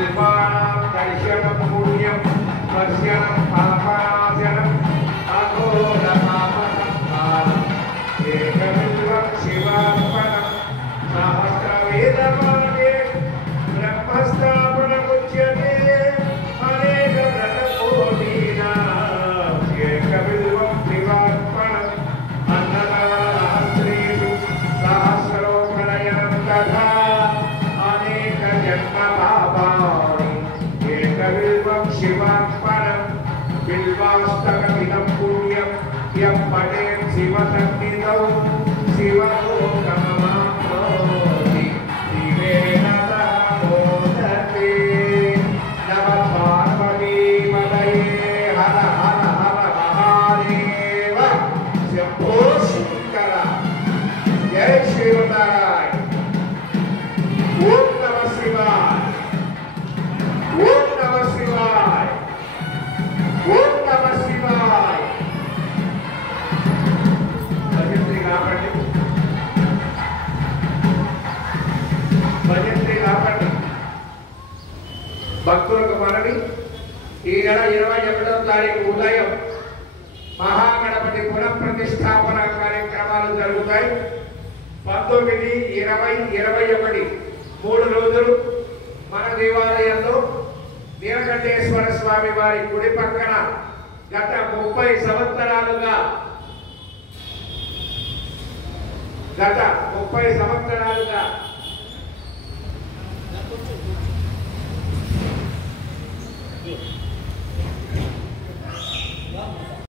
शिल्पानां दर्शनं पुण्यं दर्शनं पापनाशनं अघोरपापसंहारम् एकबिल्वं शिवार्पणं सहस्रवेदमार्गे ब्रह्मस्थापनमुच्यते अनेकव्रतकोटीनाम् एकबिल्वं शिवार्पणम् अन्नदानहस्रेषु सहस्रोपनयनं तथा अनेकजन्मपापानि एकबिल्वं शिवार्पणम् बिल्वाष्टकमिदं पुण्यं यं पठेत् शिवसन्निधौ शिवलोकमवाप्नोति शिवेन सह मोदते नमः पार्वतीपतये हर हर हर महादेव शंभो शंकर जय शिवनारायण ओम नमः शिवाय ओम नमः शिवाय ओम नमः शिवाय భక్తులకు మనవి ఈ నెల 21వ తారీఖు ఉదయం మహాగణపతి పునఃప్రతిష్ఠాపన కార్యక్రమాలు జరుగుతాయి. 19, 20, 21 3 రోజులు మన దేవాలయంలో నీలకంఠేశ్వర స్వామి వారి గుడి పక్కన గత 30 సంవత్సరాలుగా